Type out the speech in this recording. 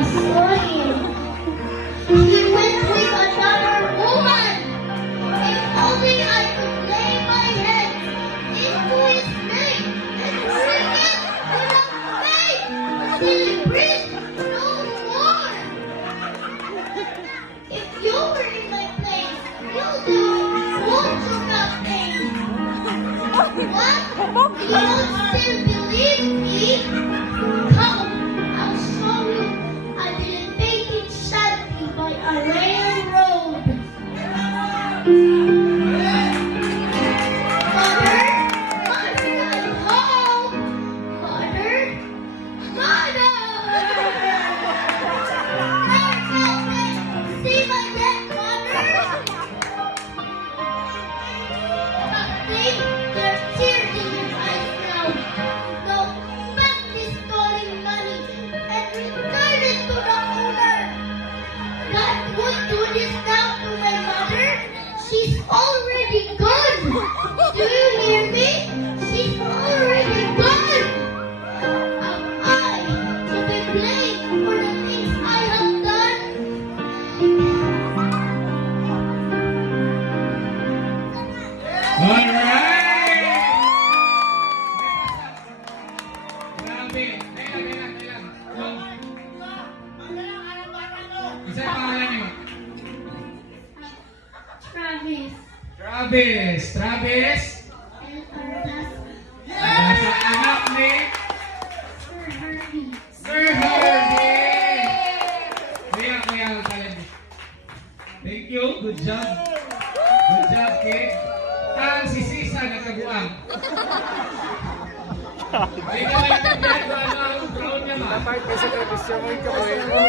I saw him. He went with another woman. If only I could lay my head into his neck and sing it without pain. Silly priest, no more. If you were in my place, you'll do it, won't you, Captain? What? You don't still believe me? Come, I'll show you a dilapidated shanty by a railroad. Mother, I'm home. Mother, Mother! See my dead mother? Captain, there's tears in your eyes now. Go back this stolen money and return it to the owner. God would do this now to my mother. She's already gone. Do you hear me? She's already gone. Am I to be blamed for the things I have done? Alright! Grabe. Kailan. Isa yung pangalan niyo? Travis. Travis. And our last Nasa anak ni Sir Harvey. Sir Harvey. Kuya, talent. Thank you. Good job. Good job, kid. Ang si Sisa nagkaguang. Hindi ka lang nagkaguan ang crown niya, ma. Dapat kasi tradisyon mo yung kabayo mo.